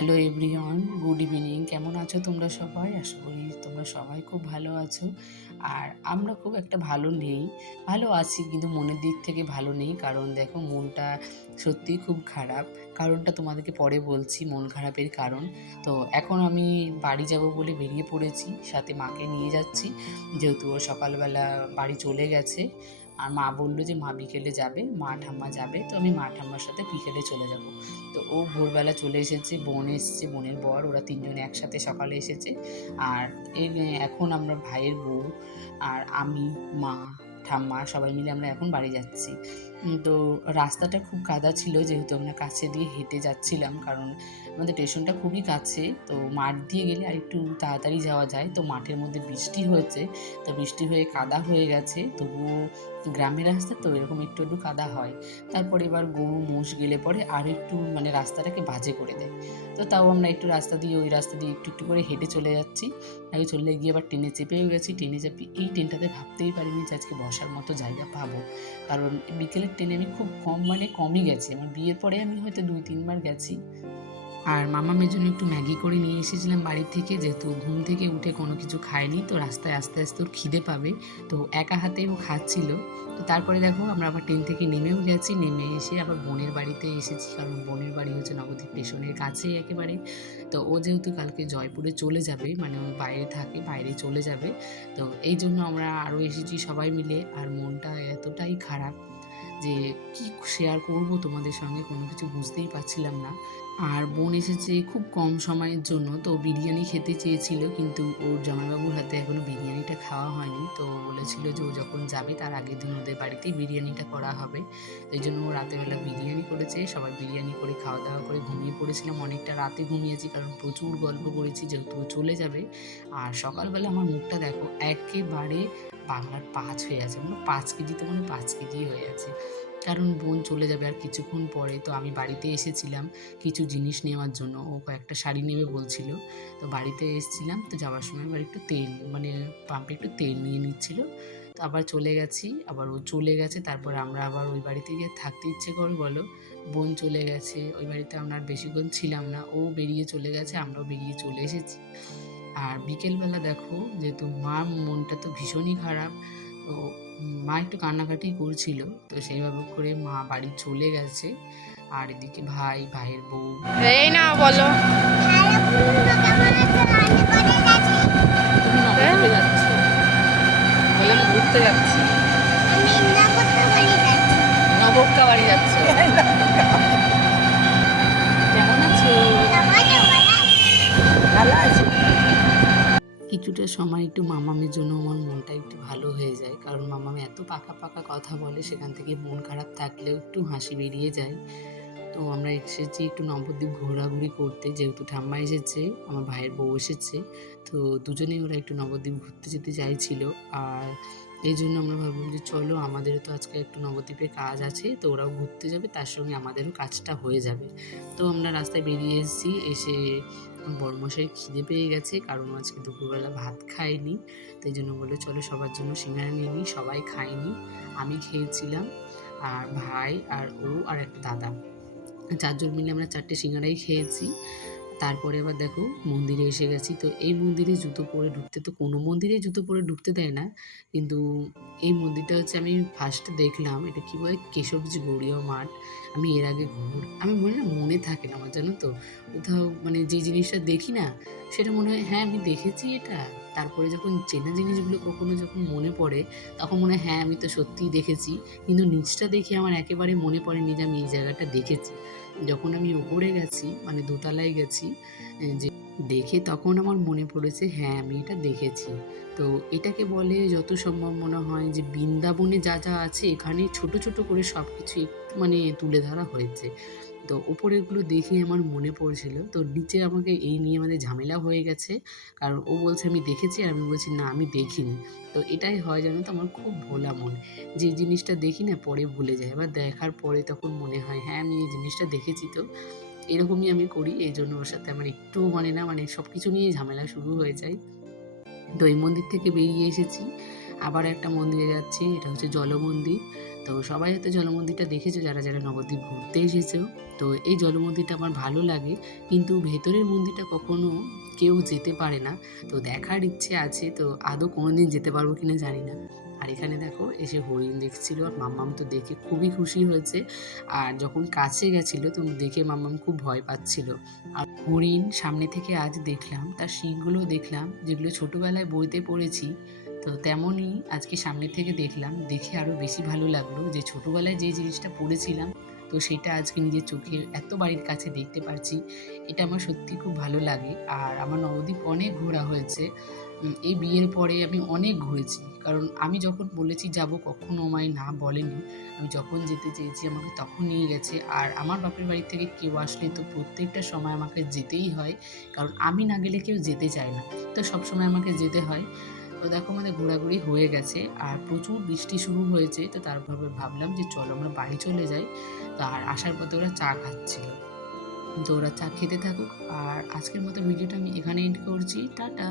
Hello everyone, good evening. কেমন আছো তোমরা সবাই? আশা করি তোমরা সবাই খুব ভালো আছো। আর আমরা খুব একটা ভালো নেই, ভালো আছি কিন্তু মনের দিক থেকে ভালো নেই। কারণ দেখো মনটা সত্যিই খুব খারাপ। কারণটা তোমাদেরকে পরে বলছি, মন খারাপের কারণ। তো এখন আমি বাড়ি যাব বলে বেরিয়ে পড়েছি, সাথে মাকে নিয়ে যাচ্ছি, যেহেতু ও সকালবেলা বাড়ি চলে গেছে। আর মা বললো যে মা বিকেলে যাবে, মা ঠাম্মা যাবে, তো আমি মা ঠাম্মার সাথে বিকেলে চলে যাব। তো ও ভোরবেলা চলে এসেছে, বোন এসছে, বোনের বর, ওরা তিনজনে একসাথে সকালে এসেছে। আর এই এখন আমরা ভাইয়ের বউ আর আমি, মা, ঠাম্মা সবাই মিলে আমরা এখন বাড়ি যাচ্ছি। তো রাস্তাটা খুব কাদা ছিল, যেহেতু আমরা কাছে দিয়ে হেঁটে যাচ্ছিলাম, কারণ আমাদের স্টেশনটা খুবই কাছে। তো মাঠ দিয়ে গেলে আর একটু তাড়াতাড়ি যাওয়া যায়। তো মাঠের মধ্যে বৃষ্টি হয়েছে, তো বৃষ্টি হয়ে কাদা হয়ে গেছে। তবুও গ্রামের রাস্তা তো এরকম একটু একটু কাদা হয়। তারপরে এবার গরু মোষ গেলে পরে আর একটু মানে রাস্তাটাকে বাজে করে দেয়। তো তাও আমরা একটু রাস্তা দিয়ে ওই রাস্তা দিয়ে একটু একটু করে হেঁটে চলে যাচ্ছি। আগে চলে গিয়ে আবার ট্রেনে চেপেও গেছি। ট্রেনে চাপি, এই ট্রেনটাতে ভাবতেই পারিনি যে আজকে বসার মতো জায়গা পাবো। কারণ বিকেলের ট্রেনে আমি খুব কম, মানে কমই গেছি। আমার বিয়ের পরে আমি হয়তো ২-৩ বার গেছি। আর মামামের জন্য একটু ম্যাগি করে নিয়ে এসেছিলাম বাড়ি থেকে, যেহেতু ঘুম থেকে উঠে কোনো কিছু খায়নি। তো রাস্তায় আস্তে আস্তে ওর খিদে পাবে, তো একা হাতে ও খাচ্ছিল। তো তারপরে দেখো আমরা আবার ট্রেন থেকে নেমেও গেছি, নেমে এসে আবার বোনের বাড়িতে এসেছি, কারণ বোনের বাড়ি হচ্ছে নবদ্বীপ স্টেশনের কাছেই একেবারে। তো ও যেহেতু কালকে জয়পুরে চলে যাবে, মানে ও বাইরে থাকে, বাইরে চলে যাবে, তো এই জন্য আমরা আরও এসেছি সবাই মিলে। আর মনটা এতটাই খারাপ যে কি শেয়ার করব তোমাদের সঙ্গে, কোনো কিছু বুঝতেই পারছিলাম না। আর বোন এসেছে খুব কম সময়ের জন্য, তো বিরিয়ানি খেতে চেয়েছিল, কিন্তু ওর জামাইবাবুর হাতে এখনও বিরিয়ানিটা খাওয়া হয়নি। তো ও বলেছিল যে ও যখন যাবে তার আগের দিন ওদের বাড়িতেই বিরিয়ানিটা করা হবে। তো এই জন্য ও রাতেরবেলা বিরিয়ানি করেছে, সবাই বিরিয়ানি করে খাওয়া দাওয়া করে ঘুমিয়ে পড়েছিলাম। অনেকটা রাতে ঘুমিয়েছি, কারণ প্রচুর গল্প করেছি, যেহেতু ও চলে যাবে। আর সকালবেলা আমার মুখটা দেখো একেবারে বাংলার ৫ হয়ে আছে, মানে ৫ কেজি, তো মানে ৫ কেজি হয়ে আছে। কারণ বোন চলে যাবে আর কিছুক্ষণ পরে। তো আমি বাড়িতে এসেছিলাম কিছু জিনিস নেওয়ার জন্য, ও কয়েকটা শাড়ি নেবে বলছিল। তো বাড়িতে এসেছিলাম, তো যাওয়ার সময় আবার একটু তেল, মানে পাম্পে একটু তেল নিয়ে নিচ্ছিল। তো আবার চলে গেছি, আবার ও চলে গেছে। তারপর আমরা আবার ওই বাড়িতে গিয়ে থাকতে ইচ্ছে করে বলো। বোন চলে গেছে, ওই বাড়িতে আমরা আর বেশিক্ষণ ছিলাম না, ও বেরিয়ে চলে গেছে, আমরাও বেরিয়ে চলে এসেছি। আর বিকেলবেলা দেখো, যেহেতু মার মনটা তো ভীষণই খারাপ, তো মা একটু কান্নাকাটি করছিল। তো সেইভাবে করে মা বাড়ি চলে গেছে। আর এদিকে ভাই, ভাইয়ের বউ, এই না বলো। তুমি নবদ্বীপে যাচ্ছ? বলে আমি ঘুরতে যাচ্ছি, নবক্কা বাড়ি যাচ্ছ। কেমন আছো? ভালো আছি। কিছুটা সময় একটু মামামের জন্য আমার মনটা একটু ভালো হয়ে যায়, কারণ মামাম এত পাকা পাকা কথা বলে, সেখান থেকে মন খারাপ থাকলেও একটু হাসি বেরিয়ে যায়। তো আমরা এসেছি একটু নবদ্বীপ ঘোরাঘুরি করতে, যেহেতু ঠাম্মা এসেছে, আমার ভাইয়ের বউ এসেছে। তো দুজনেই ওরা একটু নবদ্বীপ ঘুরতে যেতে চাইছিল। আর এই জন্য আমরা ভাবলাম যে চলো, আমাদেরও তো আজকে একটু নবদ্বীপে কাজ আছে, তো ওরাও ঘুরতে যাবে, তার সঙ্গে আমাদেরও কাজটা হয়ে যাবে। তো আমরা রাস্তায় বেরিয়ে এসেছি, এসে বড়মশাই খিদে পেয়ে গেছে, কারণ ও আজকে দুপুরবেলা ভাত খায়নি। তাই জন্য বললো চলো সবার জন্য সিঙ্গারা নিয়ে নিই। সবাই খায়নি, আমি খেয়েছিলাম, আর ভাই আর ও আর একটা দাদা, ৪ জন মিলে আমরা ৪টে সিঙ্গারাই খেয়েছি। তারপরে আবার দেখো মন্দিরে এসে গেছি। তো এই মন্দিরে জুতো পরে ঢুকতে, তো কোনো মন্দিরেই জুতো পরে ঢুকতে দেয় না। কিন্তু এই মন্দিরটা হচ্ছে আমি ফার্স্ট দেখলাম, এটা কী বলে, কেশবজি গৌড়ীয় মাঠ। আমি এর আগে আমি মনে থাকে না আমার, জানো তো, কোথাও মানে যে জিনিসটা দেখি না, সেটা মনে হয় হ্যাঁ আমি দেখেছি এটা। তারপরে যখন চেনা জিনিসগুলো কখনো যখন মনে পড়ে, তখন মনে হয় হ্যাঁ আমি তো সত্যিই দেখেছি। কিন্তু নিচটা দেখে আমার একেবারে মনে পড়েনি যে আমি এই জায়গাটা দেখেছি। যখন আমি উপরে গেছি, মানে দোতলায় গেছি, যে দেখে তখন আমার মনে পড়েছে হ্যাঁ আমি এটা দেখেছি। তো এটাকে বলে যত সম্ভব মনে হয় যে বৃন্দাবনে যা যা আছে এখানে ছোট ছোট করে সব কিছু একটু মানে তুলে ধরা হয়েছে। তো ওপরেরগুলো দেখে আমার মনে পড়ছিল। তো নিচে আমাকে এই নিয়ে আমাদের ঝামেলা হয়ে গেছে, কারণ ও বলছে আমি দেখেছি, আর আমি বলছি না আমি দেখিনি। তো এটাই হয়, জানো তো, আমার খুব ভোলা মন। যে জিনিসটা দেখি না পরে ভুলে যাই, আবার দেখার পরে তখন মনে হয় হ্যাঁ আমি এই জিনিসটা দেখেছি। তো এরকমই আমি করি, এই জন্য ওর সাথে আমার একটুও মানে না, মানে সব কিছু নিয়েই ঝামেলা শুরু হয়ে যায়। তো এই মন্দির থেকে বেরিয়ে এসেছি, আবার একটা মন্দিরে যাচ্ছি, এটা হচ্ছে জল মন্দির। তো তো সবাই হয়তো জলমন্দিরটা দেখেছো যারা যারা নবদ্বীপ ঘুরতে এসেছো। তো এই জলমন্দিরটা আমার ভালো লাগে, কিন্তু ভেতরের মন্দিরটা কখনো কেউ যেতে পারে না। তো দেখার ইচ্ছে আছে, তো আদৌ কোনোদিন যেতে পারবো কিনা জানি না। আর এখানে দেখো এসে হরিণ দেখছিল, আর মাম্মাম তো দেখে খুবই খুশি হয়েছে। আর যখন কাছে গেছিল তো দেখে মাম্মাম খুব ভয় পাচ্ছিল। আর হরিণ সামনে থেকে আজ দেখলাম, তার শিংগুলো দেখলাম যেগুলো ছোটবেলায় বইতে পড়েছি। তো তেমনই আজকে সামনে থেকে দেখলাম, দেখে আরও বেশি ভালো লাগলো যে ছোটবেলায় যে জিনিসটা পড়েছিলাম তো সেটা আজকে নিজের চোখে এত বাড়ির কাছে দেখতে পারছি। এটা আমার সত্যি খুব ভালো লাগে। আর আমার নবদ্বীপ অনেক ঘোরা হয়েছে। এই বিয়ের পরে আমি অনেক ঘুরেছি, কারণ আমি যখন বলেছি যাব কখনো আমায় না বলেনি। আমি যখন যেতে চেয়েছি আমাকে তখন নিয়ে গেছে। আর আমার বাপের বাড়ি থেকে কেউ আসলে তো প্রত্যেকটা সময় আমাকে যেতেই হয়, কারণ আমি না গেলে কেউ যেতে চায় না। তো সবসময় আমাকে যেতে হয়। তো দেখো আমাদের ঘোরাঘুরি হয়ে গেছে, আর প্রচুর বৃষ্টি শুরু হয়েছে। তো তারপর ভাবলাম যে চলো আমরা বাড়ি চলে যাই। তো আর আসার পথে ওরা চা খাচ্ছিল, তো ওরা চা খেতে থাকুক। আর আজকের মতো ভিডিওটা আমি এখানে এন্ড করছি। টাটা।